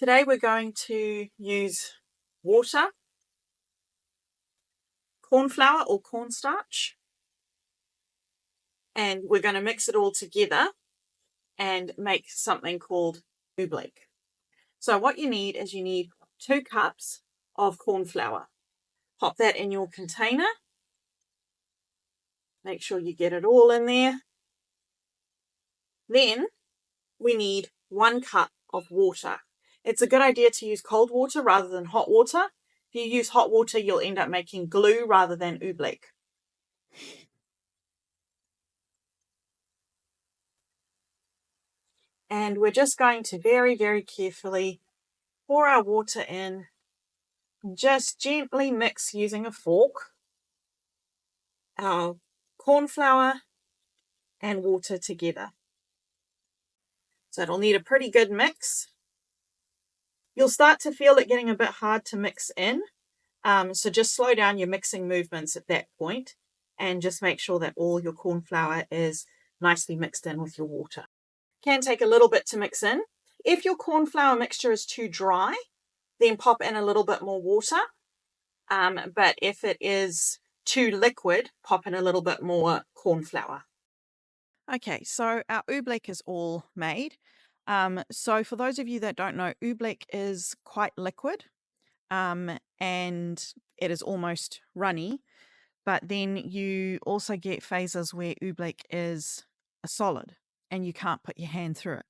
Today we're going to use water, cornflour or cornstarch, and we're going to mix it all together and make something called oobleck. So what you need is 2 cups of cornflour. Pop that in your container. Make sure you get it all in there. Then we need 1 cup of water. It's a good idea to use cold water rather than hot water. If you use hot water, you'll end up making glue rather than oobleck. And we're just going to very, very carefully pour our water in. Just gently mix using a fork our cornflour and water together. So it'll need a pretty good mix. You'll start to feel it getting a bit hard to mix in. So just slow down your mixing movements at that point and just make sure that all your cornflour is nicely mixed in with your water. Can take a little bit to mix in. If your cornflour mixture is too dry, then pop in a little bit more water. But if it is too liquid, pop in a little bit more cornflour. Okay, so our oobleck is all made. So for those of you that don't know, oobleck is quite liquid, and it is almost runny. But then you also get phases where oobleck is a solid and you can't put your hand through it.